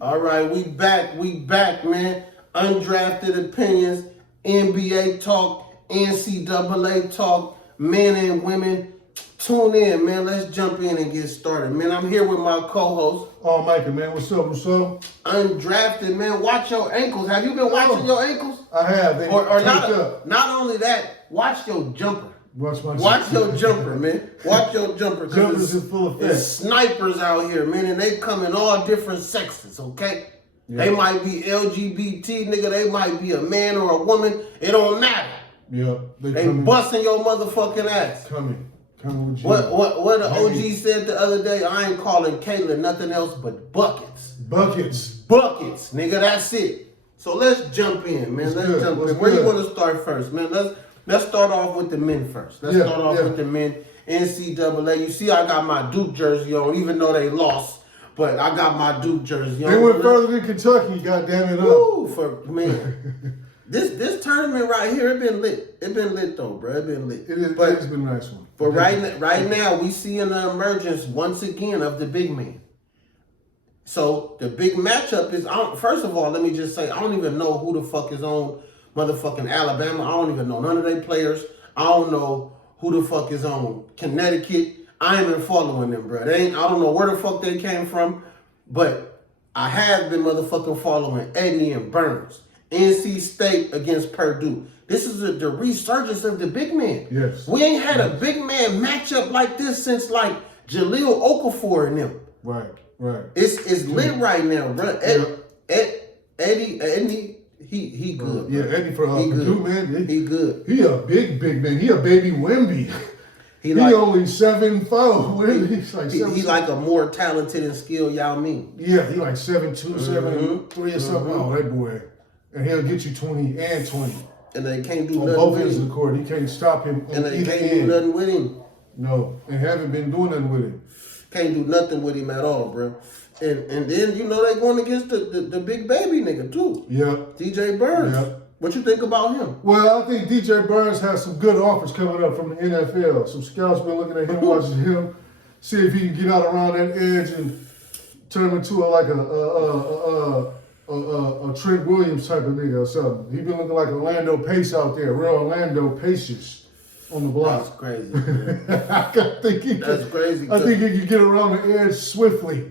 All right, we back, man. Undrafted opinions, NBA talk, NCAA talk, men and women. Tune in, man. Let's jump in and get started, man. I'm here with my co-host. Oh, Micah, man. What's up? Undrafted, man. Watch your ankles. Have you been watching your ankles? I have. They or not only that, watch your jumper. Watch your jumper, man. Watch your jumper. Jumpers in full effect. There's snipers out here, man, and they come in all different sexes, okay? Yeah. They might be LGBT, nigga. They might be a man or a woman. It don't matter. Yeah. They busting your motherfucking ass. Coming with you. What the OG said the other day, I ain't calling Kayla nothing else but buckets. Buckets, nigga, that's it. So let's jump in, man. Let's jump in. Where you want to start first, man? Let's start off with the men first. Let's start off with the men. NCAA. You see, I got my Duke jersey on, even though they lost. But I got my Duke jersey on. They went further than Kentucky, goddamn it. Woo, man. This tournament right here, it been lit. It been lit though, bro. It been lit. It's been a nice one. But right now, we seeing the emergence once again of the big man. So the big matchup is, first of all, let me just say, I don't even know who the fuck is on motherfucking Alabama. I don't even know none of their players. I don't know who the fuck is on Connecticut. I ain't been following them, bro. I don't know where the fuck they came from, but I have been motherfucking following Edney and Burns. NC State against Purdue. This is the resurgence of the big man. Yes. We ain't had a big man matchup like this since like Jaleel Okafor and them. Right. It's lit right now, bro. Edney, he good. Yeah, Edney for Purdue, man. He good. He a big man. He a baby Wemby. He only 7'4". He's like he like a more talented and skilled Yao Ming. Yeah, he like 7'2", 7'3" or something. Oh, that boy. And he'll get you 20 and 20. And they can't do on nothing both with ends him. of the court. He can't stop him. And they can't do nothing with him. No, and haven't been doing nothing with him. Can't do nothing with him at all, bro. And then, you know, they going against the big baby nigga, too. Yeah. DJ Burns. Yeah. What you think about him? Well, I think DJ Burns has some good offers coming up from the NFL. Some scouts been looking at him, watching him, see if he can get out around that edge and turn him into a Trent Williams type of nigga or something. He been looking like Orlando Pace out there, real Orlando Paces on the block. That's crazy, man. That's crazy. I think he can get around the edge swiftly.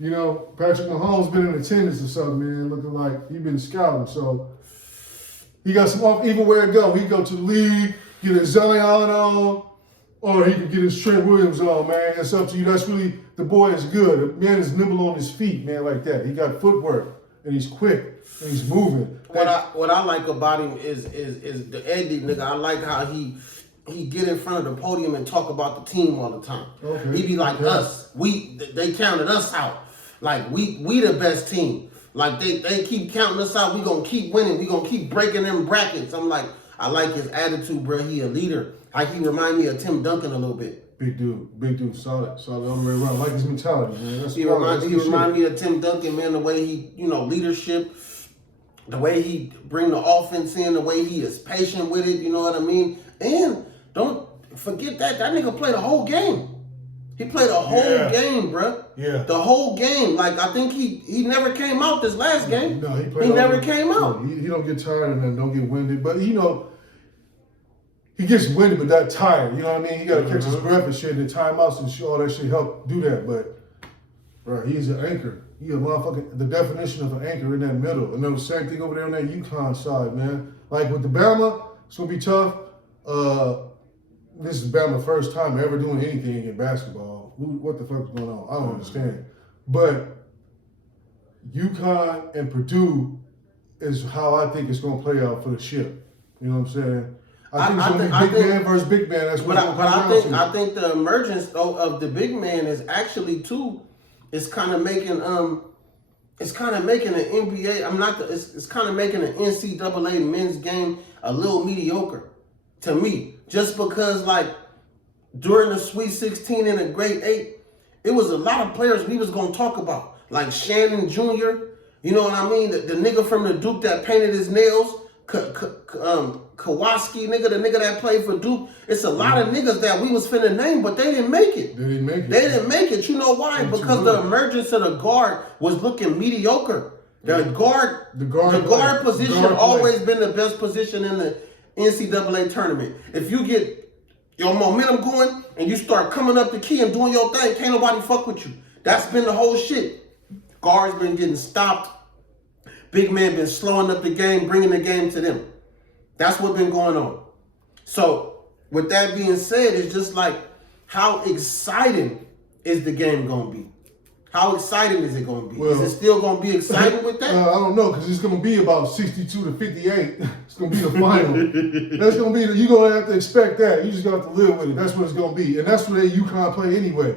You know, Patrick Mahomes been in attendance or something, man, looking like he been scouting. So he got some off, even where it go. He go to the league, get his Zion on, or he can get his Trent Williams on, man. It's up to you. That's really, the boy is good. The man is nimble on his feet, man, like that. He got footwork, and he's quick, and he's moving. What I like about him is the Eddie nigga. I like how he get in front of the podium and talk about the team all the time. Okay. He be like us. They counted us out. Like we the best team. Like they keep counting us out. We gonna keep winning. We gonna keep breaking them brackets. I'm like, I like his attitude, bro. He a leader. Like he remind me of Tim Duncan a little bit. Big dude, solid all the way around. I like his mentality, man. He remind me of Tim Duncan, man. The way he, leadership, the way he bring the offense in, the way he is patient with it. You know what I mean? And don't forget that nigga played a whole game. He played a whole game, bro. Yeah. The whole game. Like, I think he never came out this last game. No, he never came out. He don't get tired and then don't get winded. But, he gets winded but not tired. You know what I mean? He got to catch his breath and shit. And timeouts and all that shit help do that. But, bro, he's an anchor. He a motherfucking, the definition of an anchor in that middle. And then the same thing over there on that UConn side, man. Like, with the Bama, it's going to be tough. This is Bama's first time ever doing anything in basketball. What the fuck is going on? I don't understand. But UConn and Purdue is how I think it's going to play out for the ship. You know what I'm saying? I think it's going to be big man versus big man. That's what I think the emergence of the big man is actually too. It's kind of making an NBA. It's kind of making an NCAA men's game a little mediocre to me. Just because, like, during the Sweet 16 and the Great 8, it was a lot of players we was going to talk about. Like Shannon Jr., you know what I mean? The nigga from the Duke that painted his nails, Kowalski, nigga, the nigga that played for Duke. It's a lot of niggas that we was finna name, but they didn't make it. They didn't make it. They didn't make it. You know why? Because the emergence of the guard was looking mediocre. The guard position always been the best position in the NCAA tournament. If you get your momentum going and you start coming up the key and doing your thing, can't nobody fuck with you. That's been the whole shit. Guards been getting stopped. Big men been slowing up the game, bringing the game to them. That's what's been going on. So, with that being said, it's just like, how exciting is the game going to be? How exciting is it going to be? Well, is it still going to be exciting with that? I don't know, because it's going to be about 62 to 58. It's going to be the final. That's going to be, you're going to have to expect that. You just got to live with it. That's what it's going to be. And that's what UConn play anyway.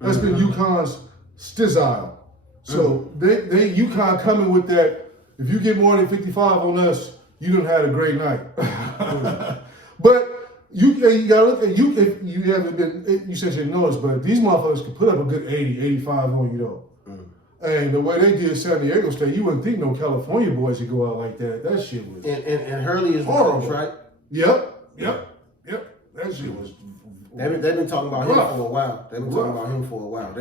That's been UConn's style. So they UConn coming with that. If you get more than 55 on us, you done had a great night. But you gotta look at you. If you haven't been, you said you didn't notice, but these motherfuckers could put up a good 80, 85 on you though. And the way they did San Diego State, you wouldn't think no California boys would go out like that. That shit was. And Hurley is horrible, right? Yep. That shit was. They've been talking about him for a while. They've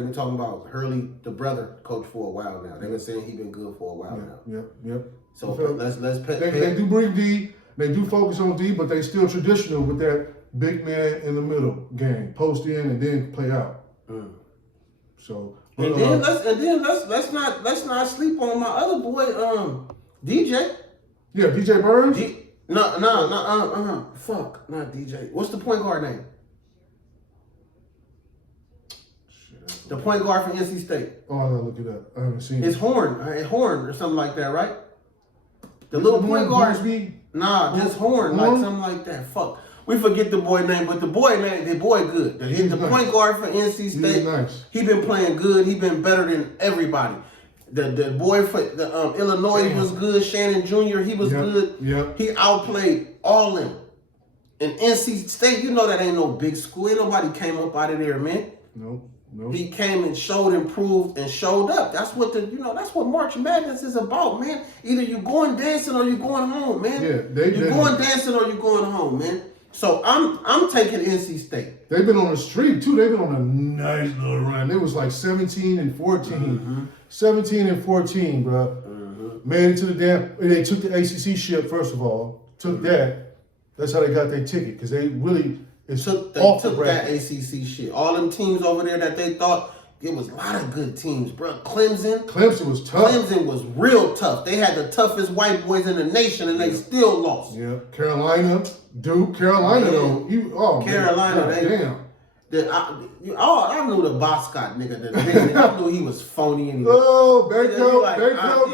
been talking about Hurley, the brother coach, for a while now. They've been saying he's been good for a while now. Yep. So let's pay. They do bring D. They do focus on D, but they still traditional with that big man in the middle game, post in and then play out. So let's not sleep on my other boy, DJ. Yeah, DJ Burns. Fuck, not DJ. What's the point guard name? The point guard for NC State. Oh, I gotta look it up. I haven't seen it. It's Horn or something like that, right? The little point guard. Just Horn, like something like that. Fuck. We forget the boy name, but the boy good. The point guard for NC State. Nice. He been playing good. He been better than everybody. The boy for the Illinois was good. Shannon Jr. He was good. Yep. He outplayed all them. And NC State, you know that ain't no big school. Ain't nobody came up out of there, man. Nope. He came and showed, improved, and showed up. That's what that's what March Madness is about, man. Either you going dancing or you going home, man. Yeah, you going dancing or you going home, man. So I'm taking NC State. They've been on a streak too. They've been on a nice little run. It was like 17 and 14. 17 and 14, bro. Made it to the damn. They took the ACC ship first of all. Took that. That's how they got their ticket because they really. They took that ACC shit. All them teams over there that they thought, it was a lot of good teams, bro. Clemson was tough. Clemson was real tough. They had the toughest white boys in the nation, and they still lost. Yeah, Carolina, Duke, Carolina though. Carolina, damn. I knew the Boscott nigga. I knew he was phony anyway. Oh,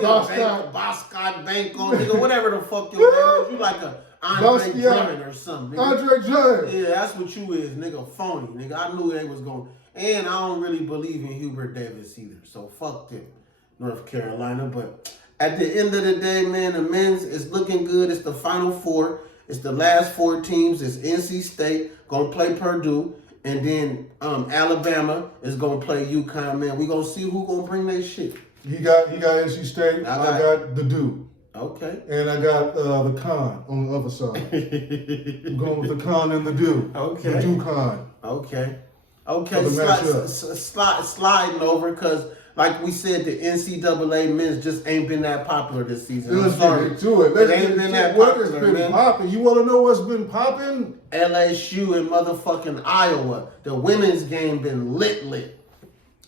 Boscott. Boscott, Banco, nigga, whatever the fuck your name is. You like a Andre Drummond or something. Nigga. Andre Drummond. Yeah, that's what you is, nigga. Phony, nigga. I knew they was going. And I don't really believe in Hubert Davis either. So fuck them, North Carolina. But at the end of the day, man, the men's is looking good. It's the Final Four. It's the last four teams. It's NC State gonna play Purdue, and then Alabama is gonna play UConn. Man, we gonna see who gonna bring their shit. He got NC State. I got the Duke. Okay. And I got the con on the other side. I'm going with the con and the do. Okay. The do con. Okay. Sliding over because, like we said, the NCAA men's just ain't been that popular this season. Let's get into it. It ain't been that popular, What has been popping? You want to know what's been popping? LSU and motherfucking Iowa. The women's game been lit.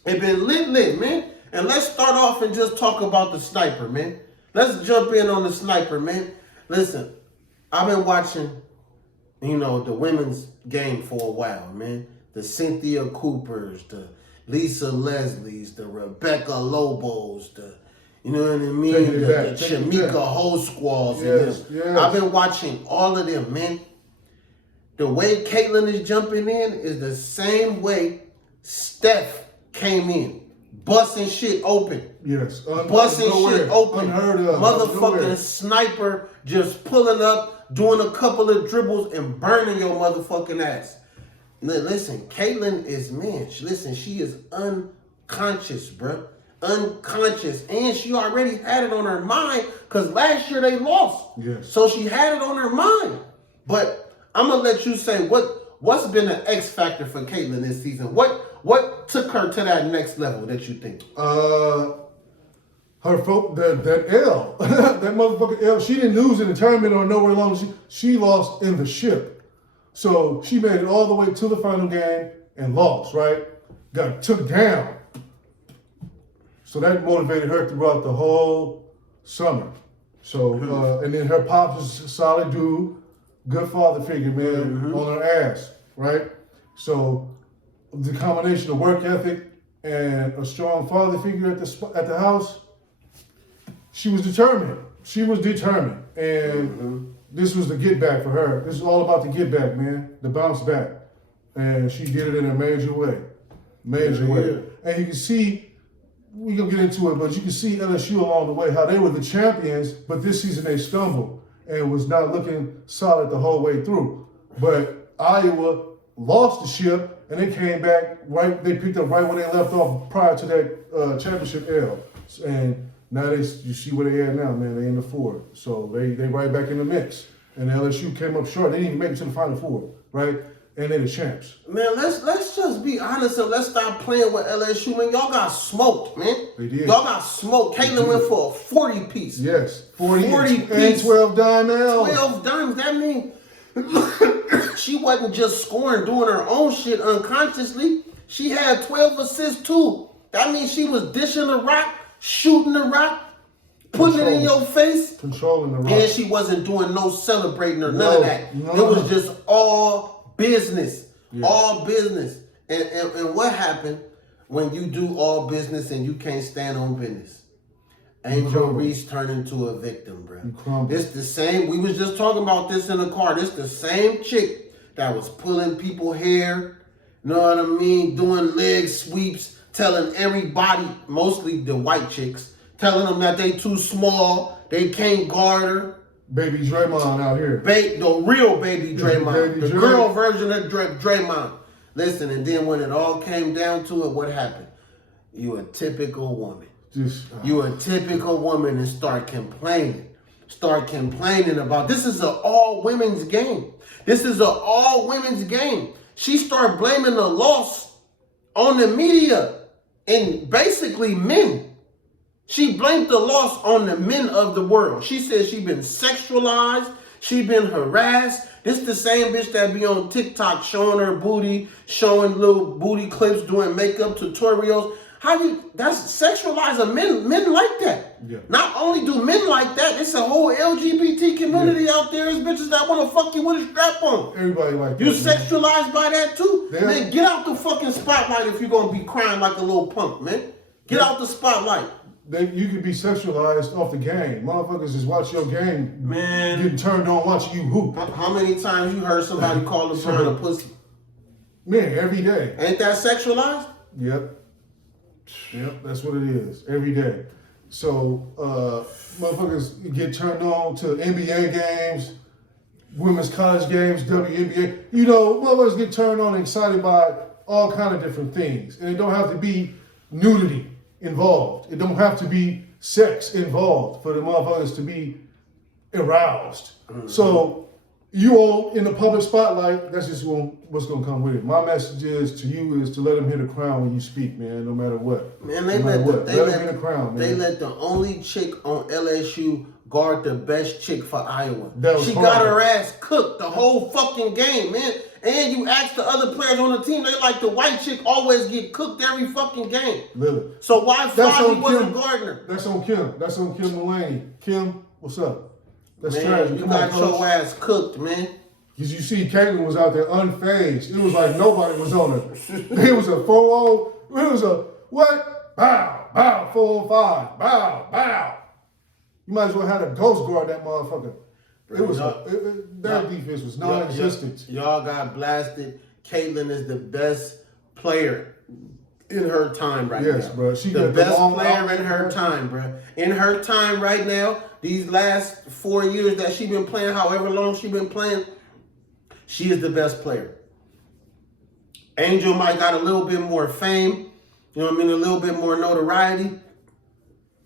It been lit, man. And let's start off and just talk about the sniper, man. Let's jump in on the sniper, man. Listen, I've been watching, the women's game for a while, man. The Cynthia Coopers, the Lisa Leslies, the Rebecca Lobos, you know what I mean? The Chamika Hosqualls. Yes. I've been watching all of them, man. The way Caitlin is jumping in is the same way Steph came in. Busting shit open. Yes. Busting shit open. Unheard of. Motherfucking sniper just pulling up, doing a couple of dribbles and burning your motherfucking ass. Listen, Caitlin is, she is unconscious, bruh. unconscious. And she already had it on her mind because last year they lost. Yes. So she had it on her mind. But I'm going to let you say what's been an X factor for Caitlyn this season? What took her to that next level that you think? That L, that motherfucking L, she didn't lose in the tournament or nowhere along. She lost in the ship. So she made it all the way to the final game and lost, right? Got took down. So that motivated her throughout the whole summer. So, and then her pops is a solid dude, good father figure, man, on her ass, right? So the combination of work ethic and a strong father figure at the house, she was determined. And this was the get back for her. This is all about the get back, man, the bounce back. And she did it in a major way. Way. And you can see, we're going to get into it, but you can see LSU along the way, how they were the champions, but this season they stumbled and was not looking solid the whole way through. But Iowa lost the ship, and they came back right. They picked up right where they left off prior to that championship L. And now you see where they are now, man. They in the 4. So they right back in the mix. And LSU came up short. They didn't even make it to the Final 4, right? And they're the champs. Man, let's just be honest and let's stop playing with LSU, man. Y'all got smoked, man. They did. Y'all got smoked. Caitlyn went for a 40 piece. Yes, 40 piece. And 12 dimes. 12 dimes. That means she wasn't just scoring, doing her own shit unconsciously. She had 12 assists too. That means she was dishing the rock, shooting the rock, putting it in your face. Controlling the rock. And she wasn't doing no celebrating or none of that. It was just all business. Yeah. All business. And what happened when you do all business and you can't stand on business? Angel Reese turned into a victim, bro. It's the same. We was just talking about this in the car. This the same chick that was pulling people hair, you know what I mean? Doing leg sweeps, telling everybody, mostly the white chicks, telling them that they too small, they can't guard her. Baby Draymond out here. The real baby Draymond. Baby the girl version of Draymond. Listen, and then when it all came down to it, what happened? You a typical woman. You a typical woman and start complaining. Start complaining about, this is an all women's game. This is an all women's game. She started blaming the loss on the media and basically men. She blamed the loss on the men of the world. She said she been sexualized. She been harassed. This the same bitch that be on TikTok showing her booty, showing little booty clips, doing makeup tutorials. That's sexualizing men like that. Yeah. Not only do men like that, it's a whole LGBT community out there. There's bitches that want to fuck you with a strap on. Everybody like that. You sexualized by that too? Yeah. Man, get out the fucking spotlight if you're going to be crying like a little punk, man. Get out the spotlight. You could be sexualized off the game. Motherfuckers just watch your game, man, getting turned on watching you hoop. How many times you heard somebody call a girl a pussy? Man, every day. Ain't that sexualized? Yep, that's what it is. Every day. So, motherfuckers get turned on to NBA games, women's college games, WNBA. You know, motherfuckers get turned on and excited by all kind of different things. And it don't have to be nudity involved. It don't have to be sex involved for the motherfuckers to be aroused. Mm-hmm. So you all in the public spotlight, that's just what's going to come with it. My message is to you is to let them hit the crown when you speak, man, no matter what. Man, they let them hit the crown, man. They let the only chick on LSU guard the best chick for Iowa. She got her ass cooked the whole fucking game, man. And you ask the other players on the team, they like the white chick always get cooked every fucking game. Really? So why Flossie wasn't guarding her? That's on Kim. That's on Kim Mulaney. Kim, what's up? That's man, tragic. You got your ass cooked, man. Because you see, Caitlyn was out there unfazed. It was like nobody was on her. It was a 4-0. It was a what? Bow, bow, 4-5. Bow, bow. You might as well have a ghost guard that motherfucker. It was their defense was non-existent. Y'all got blasted. Caitlyn is the best player in her time right now. Yes, bro. She the best player in her time, bro. In her time right now, these last 4 years that she been playing, however long she been playing, she is the best player. Angel might got a little bit more fame, you know what I mean, a little bit more notoriety,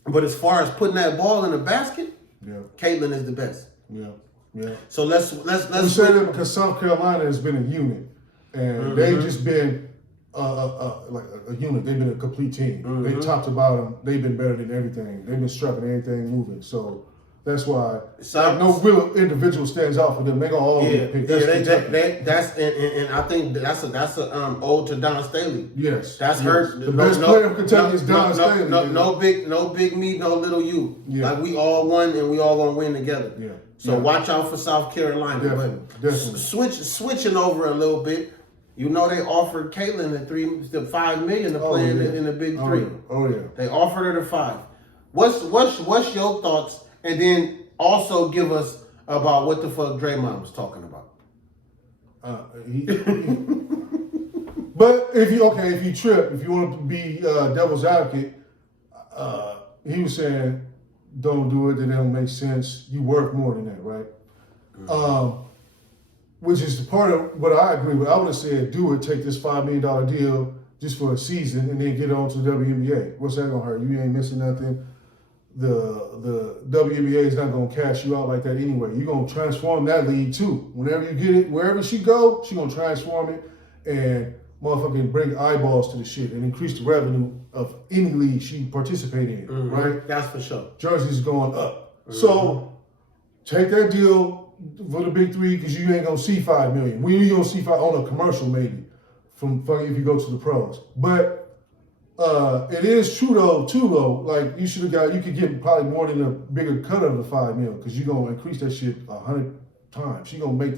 But as far as putting that ball in the basket, Yeah. Caitlin is the best. Yeah. Yeah. So let's we say that because South Carolina has been a unit, and they've just been like a unit. They've been a complete team. They top to bottom. They've been better than everything. They've been struggling everything moving. So that's why no real individual stands out for them. They gonna all get picked. That's I think that's a ode to Don Staley. Yes, that's her. The best player of Kentucky is Don Staley. No big me, no little you. Yeah. Like we all won and we all gonna win together. Yeah. So watch out for South Carolina. Definitely. Switching over a little bit. You know they offered Caitlin the $5 million to play in the Big Three. Oh yeah. They offered her the $5. What's your thoughts? And then also give us about what the fuck Draymond was talking about. But if you want to be devil's advocate, he was saying, don't do it. That don't make sense. You worth more than that, right? Which is the part of what I agree with. I would have said, do it. Take this $5 million deal just for a season, and then get on to the WNBA. What's that gonna hurt? You ain't missing nothing. The WNBA is not gonna cash you out like that anyway. You're gonna transform that league too. Whenever you get it, wherever she go, she gonna transform it and motherfucking bring eyeballs to the shit and increase the revenue of any league she participate in. Right? That's for sure. Jersey's going up. So take that deal for the Big Three because you ain't gonna see $5 million. We ain't gonna see $5 on a commercial maybe from if you go to the pros. But it is true though. Like you could get probably more than a bigger cut of the $5 million because you're gonna increase that shit 100 times. You're gonna make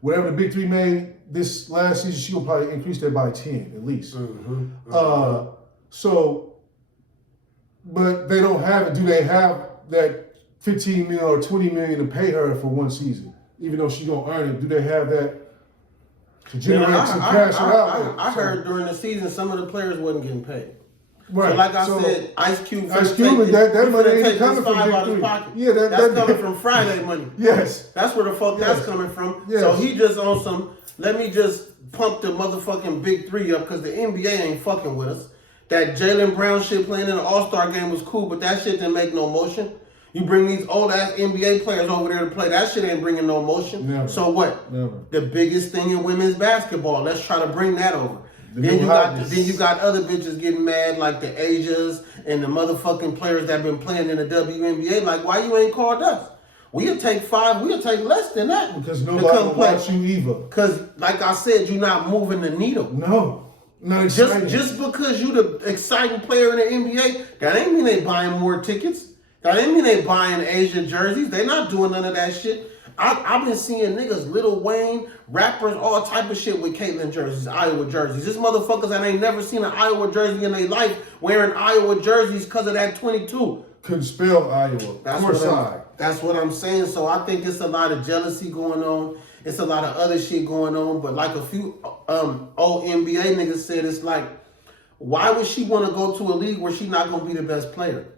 whatever the Big Three made this last season, she will probably increase that by 10 at least. So, but they don't have it. Do they have that 15 million or 20 million to pay her for one season, even though she's gonna earn it? Do they have that to generate some cash out? I heard during the season some of the players wasn't getting paid. Right. So like I said, Ice Cube, that money ain't coming from out his pocket. Yeah, that's coming from Friday money. Yes. That's where the fuck that's coming from. Yes. So he just on some, let me just pump the motherfucking Big Three up because the NBA ain't fucking with us. That Jaylen Brown shit playing in the All-Star game was cool, but that shit didn't make no motion. You bring these old-ass NBA players over there to play, that shit ain't bringing no motion. Never. So what? Never. The biggest thing in women's basketball, let's try to bring that over. Then you got other bitches getting mad like the Asias and the motherfucking players that been playing in the WNBA. Like, why you ain't called us? We'll take 5. We'll take less than that. Because nobody will watch you either. Because, like I said, you're not moving the needle. No. Not just because you the exciting player in the NBA, that ain't mean they buying more tickets. That ain't mean they buying Asia jerseys. They not doing none of that shit. I've been seeing niggas, Lil Wayne, rappers, all type of shit with Caitlyn jerseys, Iowa jerseys. This motherfuckers that ain't never seen an Iowa jersey in their life wearing Iowa jerseys because of that 22. Couldn't spell Iowa. That's what I'm saying. So I think it's a lot of jealousy going on. It's a lot of other shit going on. But like a few old NBA niggas said, it's like, why would she want to go to a league where she's not going to be the best player?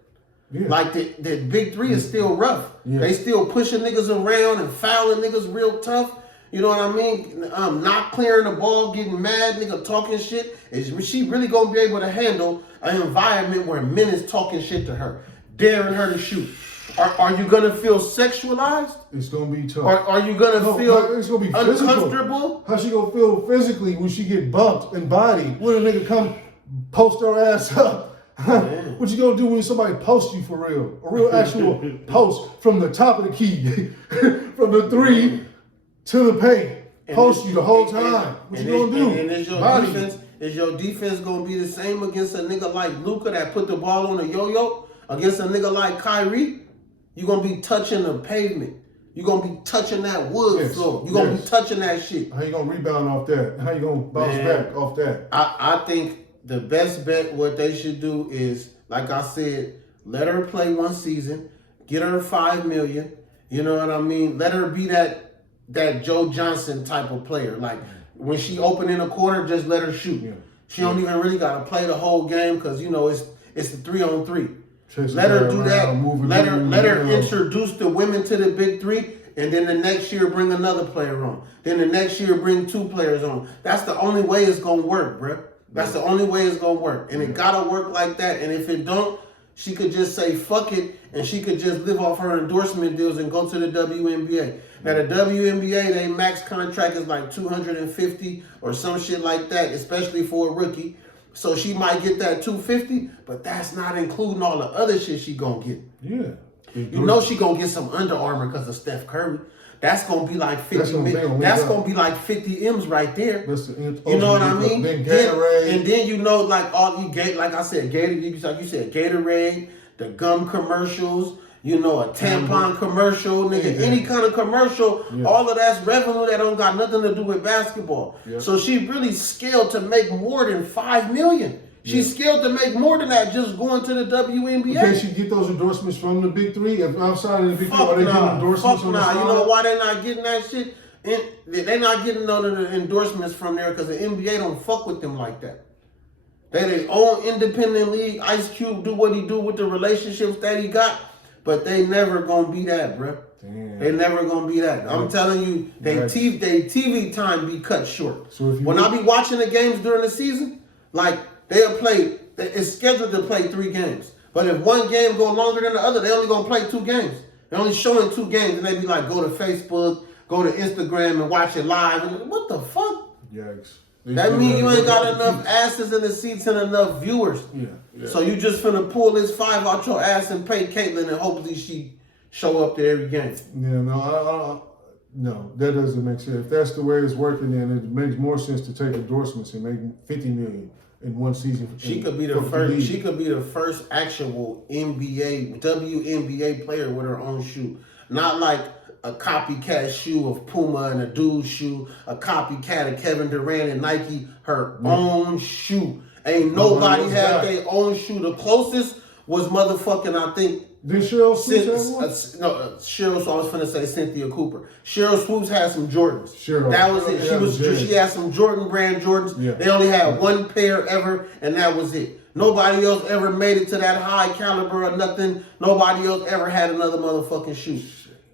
Yeah. Like the Big Three is still rough. Yeah. They still pushing niggas around and fouling niggas real tough. You know what I mean? Not clearing the ball, getting mad, nigga talking shit. Is she really gonna be able to handle an environment where men is talking shit to her, daring her to shoot? Are you gonna feel sexualized? It's gonna be tough. Are you gonna feel it's gonna be uncomfortable? How she gonna feel physically when she get bumped and bodied? When a nigga come post her ass up? What you gonna do when somebody posts you for real? A real actual post from the top of the key, from the 3 to the paint, post you the whole time. What you gonna do? And is your defense gonna be the same against a nigga like Luka that put the ball on a yo-yo? Against a nigga like Kyrie? You gonna be touching the pavement. You gonna be touching that wood floor. You gonna be touching that shit. How you gonna rebound off that? How you gonna bounce back off that? I think the best bet, what they should do is, like I said, let her play one season, get her $5 million. You know what I mean? Let her be that Joe Johnson type of player. Like when she open in a corner, just let her shoot. Yeah. She don't even really gotta play the whole game because you know it's a 3-on-3. Let her do that. Let her introduce the women to the Big Three, and then the next year bring another player on. Then the next year bring 2 players on. That's the only way it's gonna work, bruh. That's the only way it's gonna work, and it gotta work like that. And if it don't, she could just say fuck it, and she could just live off her endorsement deals and go to the WNBA. Now the WNBA, they max contract is like 250 or some shit like that, especially for a rookie. So she might get that 250, but that's not including all the other shit she gonna get. Yeah. You know she gonna get some Under Armour because of Steph Curry. That's gonna be like 50. That's gonna be like 50 M's right there. You know what I mean? Then Gatorade. And then you know, like all you get, like I said, Gatorade. Like you said, Gatorade, the gum commercials. You know, a tampon commercial, nigga, any kind of commercial. Yeah. All of that's revenue that don't got nothing to do with basketball. Yeah. So she really scaled to make more than $5 million. She's skilled to make more than that just going to the WNBA. Can she get those endorsements from the Big Three? If outside of the Big Three, are they getting endorsements on the side? You know why they're not getting that shit? They're not getting none of the endorsements from there because the NBA don't fuck with them like that. They their own independent league. Ice Cube do what he do with the relationships that he got, but they never gonna be that, bro. Damn. They never gonna be that. I'm telling you, they TV time be cut short. So when I be watching the games during the season, like they'll play, it's scheduled to play 3 games. But if one game go longer than the other, they only gonna play 2 games. They're only showing 2 games, and they be like, go to Facebook, go to Instagram, and watch it live. And what the fuck? Yikes. That means you ain't got enough asses in the seats and enough viewers. Yeah. So you just finna pull this 5 out your ass and pay Caitlyn, and hopefully she show up to every game. Yeah, no, that doesn't make sense. If that's the way it's working, then it makes more sense to take endorsements and make $50 million in one season. She could be the first. She could be the first actual WNBA player with her own shoe, not like a copycat shoe of Puma and a dude's shoe, a copycat of Kevin Durant and Nike. Her own shoe. Ain't nobody had their own shoe. The closest was motherfucking, I think. Did Cheryl Swoops Cheryl. So I was finna say Cynthia Cooper. Cheryl Swoops had some Jordans. Cheryl. That was it. She had some Jordan brand Jordans. Yeah. They only had 1 pair ever, and that was it. Nobody else ever made it to that high caliber or nothing. Nobody else ever had another motherfucking shoe.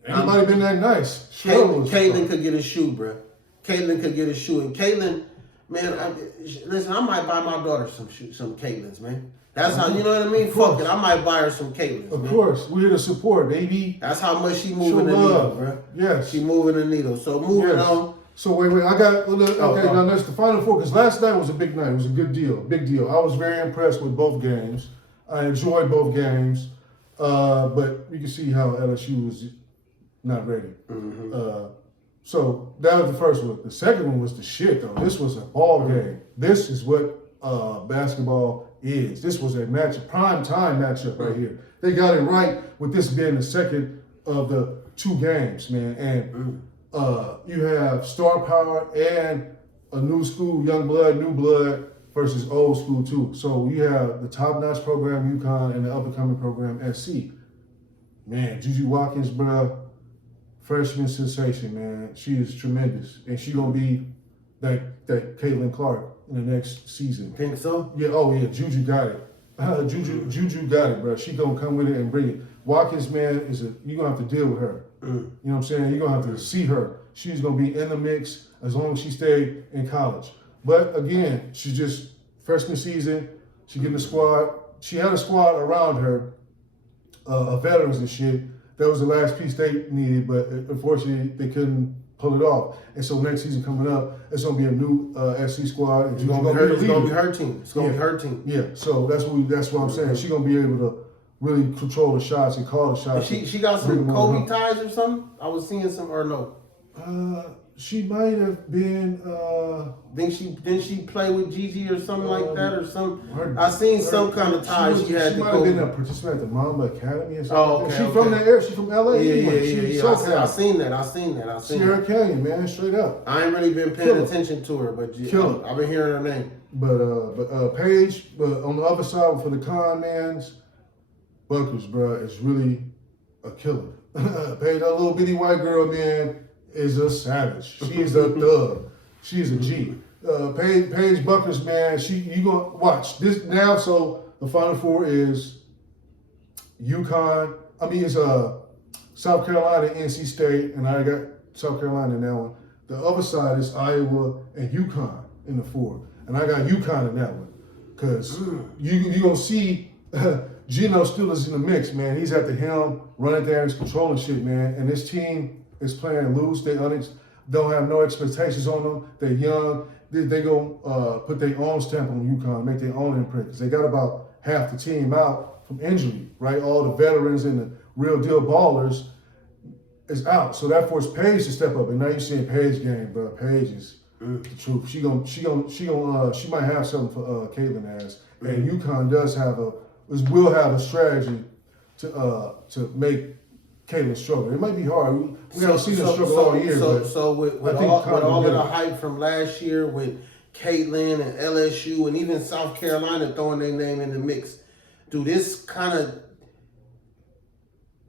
Anybody been that nice? Caitlyn could get a shoe, bro. Caitlyn could get a shoe, and Caitlyn, man, listen, I might buy my daughter some Caitlyns, man. That's how, you know what I mean? Fuck it, I might buy her some Caitlyns. Of course, we're here to support, baby. That's how much she moving the needle, bro. Yes, she moving the needle. So moving on. So wait, I got now that's the Final Four, because last night was a big night. It was a big deal. I was very impressed with both games. I enjoyed both games, but you can see how LSU was not ready. Mm-hmm. So that was the first one. The second one was the shit, though. This was a ball game. This is what basketball is. This was a prime time matchup right here. They got it right with this being the second of the 2 games, man. And you have star power and a new school, young blood, new blood versus old school too. So you have the top-notch program, UConn, and the up-and-coming program, SC. Man, Juju Watkins, bro, freshman sensation, man. She is tremendous, and she gonna be that Caitlin Clark in the next season. Think so? Yeah. Oh yeah. Juju got it. Juju got it, bro. She gonna come with it and bring it. Watkins, man, you gonna have to deal with her. You know what I'm saying? You're gonna have to see her. She's gonna be in the mix as long as she stayed in college. But again, she's just freshman season. She getting the squad. She had a squad around her, of veterans and shit. That was the last piece they needed, but unfortunately they couldn't pull it off. And so next season coming up, it's gonna be a new SC squad. It's gonna be her team. It's gonna be her team. Yeah. So that's what I'm saying. She's gonna be able to really control the shots and call the shots. She got some Kobe ties or something? I was seeing some, or no? She might have been. Didn't she play with Gigi or something like that, or some? I seen some kind of ties she had. She might have been a participant at the Mamba Academy or something. Oh, okay. She's from that area. She's from LA. Yeah. I seen that. Sierra Canyon, man, straight up. I ain't really been paying attention to her, but I've been hearing her name. But Paige, on the other side for the con mans, Buckers, bro, is really a killer. Paige, that little bitty white girl, man, is a savage. She is a thug. She is a G. Paige Buckers, man, you gonna watch this now. So the Final Four is UConn. It's South Carolina, NC State, and I got South Carolina in that one. The other side is Iowa and UConn in the 4, and I got UConn in that one because you gonna see Gino still is in the mix, man. He's at the helm, running there, he's controlling shit, man. And this team is playing loose. They don't have no expectations on them. They're young. They go put their own stamp on UConn, make their own imprint. Because they got about half the team out from injury, right? All the veterans and the real deal ballers is out. So that forced Paige to step up. And now you're seeing Paige game, bro. Paige is the truth. She might have something for Caitlin as. And UConn will have a strategy to make Caitlin struggle. It might be hard. We haven't seen her struggle all year. So with all of the hype from last year with Caitlin and LSU and even South Carolina throwing their name in the mix, do this kind of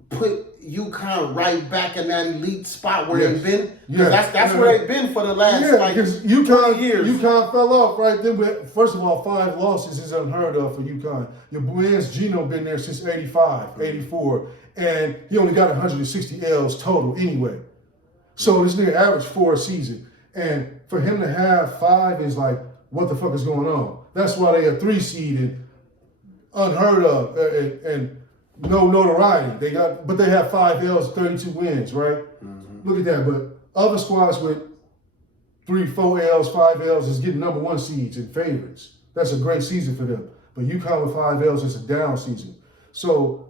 put UConn right back in that elite spot where they've been? Because that's where they've been for the last because UConn years. UConn fell off right then. First of all, 5 losses is unheard of for UConn. Your man's Gino been there since 85, 84, and he only got 160 L's total anyway. So this nigga averaged 4 a season. And for him to have 5 is like, what the fuck is going on? That's why they are 3 seeded, unheard of, and no notoriety. But they have 5 L's, 32 wins, right? Mm-hmm. Look at that. But other squads with 3, 4 L's, 5 L's is getting number 1 seeds and favorites. That's a great season for them. But UConn with 5 L's is a down season. So,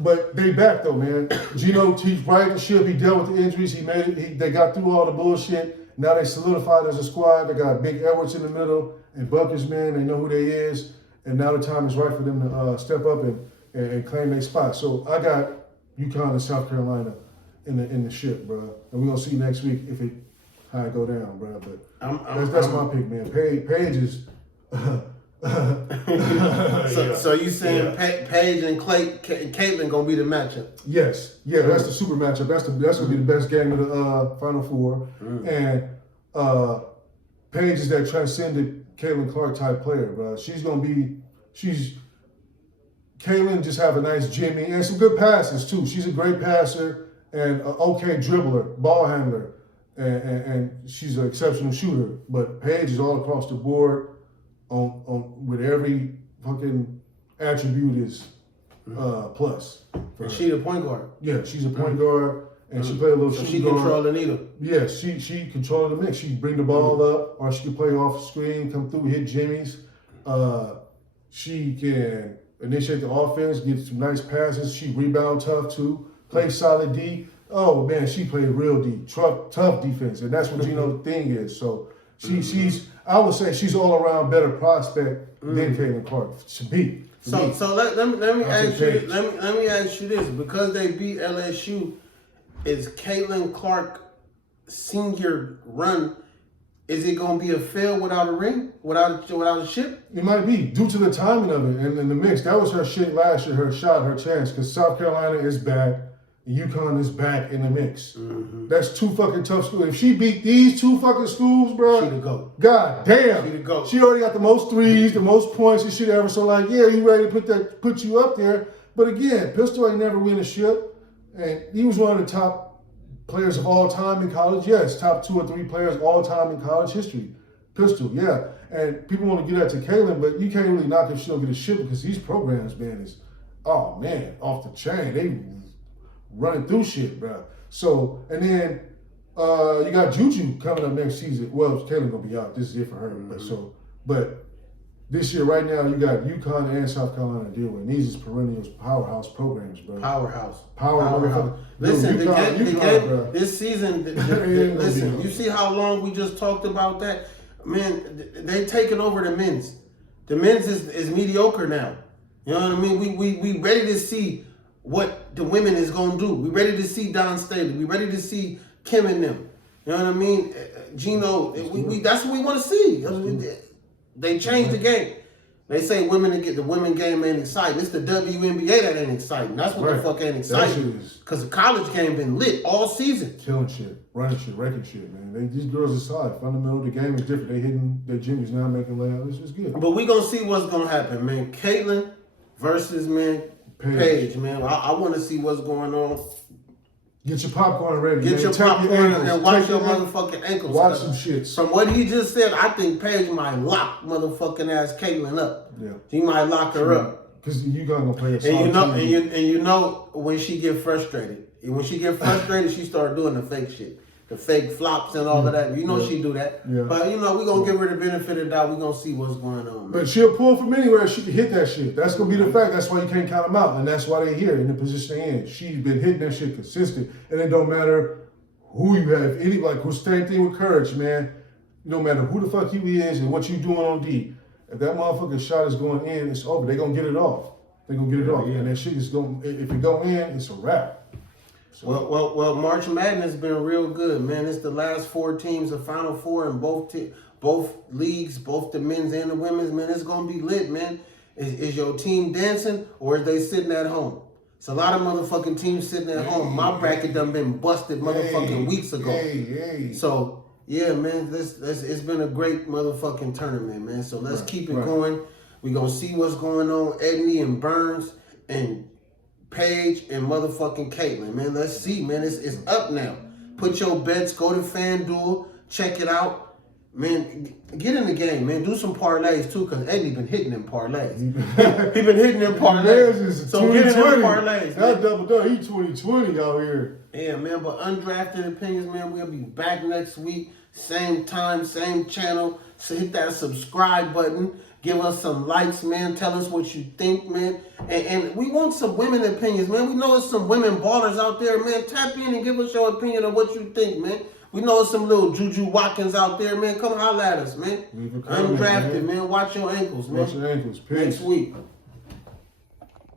but they back though, man. Gino, he's right the ship. He dealt with the injuries. He made it. They got through all the bullshit. Now they solidified as a squad. They got Big Edwards in the middle and Buckers, man. They know who they is. And now the time is right for them to step up and claim their spot. So I got UConn and South Carolina in the ship, bro. And we're gonna see next week how it go down, bro. But that's my pick, man. Paige is. So you saying Paige and Caitlin gonna be the matchup? Yes, that's the super matchup. That's gonna be the best game of the Final Four. And Paige is that transcendent Caitlin Clark type player, bro. Caitlin just have a nice Jimmy and some good passes too. She's a great passer and an okay dribbler, ball handler, and she's an exceptional shooter. But Paige is all across the board on with every fucking attribute is plus. And she the point guard. Yeah, she's a point guard. And she play a little so shooting she control the needle. Yeah, she control the mix. She can bring the ball up, or she can play off the screen, come through, hit jimmies. She can initiate the offense, get some nice passes. She rebound tough too. Play solid D. Oh man, she played real deep, tough defense, and that's what Gino's thing is. So I would say she's all around better prospect than Caitlin Clark to be. So let me ask you this: because they beat LSU, is Caitlin Clark senior run? Is it gonna be a fail without a ring, without a ship? It might be due to the timing of it and the mix. That was her shit last year, her shot, her chance. Because South Carolina is back, and UConn is back in the mix. Mm-hmm. That's 2 fucking tough schools. If she beat these 2 fucking schools, bro, she the GOAT. God damn, She the GOAT. She already got the most threes, the most points and shit ever. So like, yeah, you ready to put you up there? But again, Pistol ain't never win a ship, and he was one of the top players of all time in college. Yes, top 2 or 3 players all time in college history. Pistol, yeah. And people want to get that to Caitlin, but you can't really knock if she don't get a ship because these programs, man, is off the chain. They running through shit, bro. So, and then you got Juju coming up next season. Well, Caitlin gonna be out. This is it for her. Mm-hmm. But this year, right now, you got UConn and South Carolina to deal with. And these is perennial powerhouse programs, bro. Powerhouse. Listen, the game this season. Listen, you see how long we just talked about that? Man, they taking over the men's. The men's is mediocre now. You know what I mean? We ready to see what the women is gonna do. We ready to see Don Staley. We ready to see Kim and them. You know what I mean? Gino. That's what we want to see. They changed the game. They say the women game ain't exciting. It's the WNBA that ain't exciting. That's what the fuck ain't exciting. Because the college game been lit all season. Killing shit, running shit, wrecking shit, man. These girls are solid. Fundamental, the game is different. They hitting their jimmies now, making layups. It's just good. But we gonna see what's gonna happen, man. Caitlin versus Paige, man. I want to see what's going on. Get your popcorn ready. Get man. your Take popcorn ankles. and watch Take your ankles. motherfucking ankles. Watch some shits. From what he just said, I think Paige might lock motherfucking ass Caitlyn up. Yeah. He might lock her up. Because you gonna play a song. And you know when she get frustrated. When she get frustrated, she start doing the fake shit. The fake flops and all of that. You know she do that. Yeah. But you know, we're gonna give her the benefit of the doubt. We're gonna see what's going on. Man. But she'll pull from anywhere. She can hit that shit. That's gonna be the fact. That's why you can't count them out. And that's why they're here in the position they're in. She's been hitting that shit consistent. And it don't matter who you have. Any like same thing with Courage, man. No matter who the fuck you is and what you doing on D. If that motherfucking shot is going in, it's over. They gonna get it off. They gonna get it off. Yeah. And that shit is going. If it go in, it's a wrap. So, Well, March Madness has been real good, man. It's the last 4 teams of Final Four in both leagues, both the men's and the women's. Man, it's gonna be lit, man. Is your team dancing or is they sitting at home? It's a lot of motherfucking teams sitting at home. My bracket done been busted motherfucking weeks ago. So yeah, man, it's been a great motherfucking tournament, man. So let's keep it going. We gonna see what's going on. Edney and Burns and Paige and motherfucking Caitlyn, man. Let's see, man. It's up now. Put your bets. Go to FanDuel. Check it out, man. Get in the game, man. Do some parlays too, cause Eddie been hitting them parlays. He been hitting them parlays. So get in them parlays. That double double. He 2020 out here. Yeah, man. But Undrafted Opinions, man. We'll be back next week, same time, same channel. So hit that subscribe button. Give us some likes, man. Tell us what you think, man. And we want some women opinions, man. We know there's some women ballers out there, man. Tap in and give us your opinion of what you think, man. We know there's some little Juju Watkins out there, man. Come holler at us, man. Undrafted, man. Watch your ankles, man. Watch your ankles. Peace. Next week.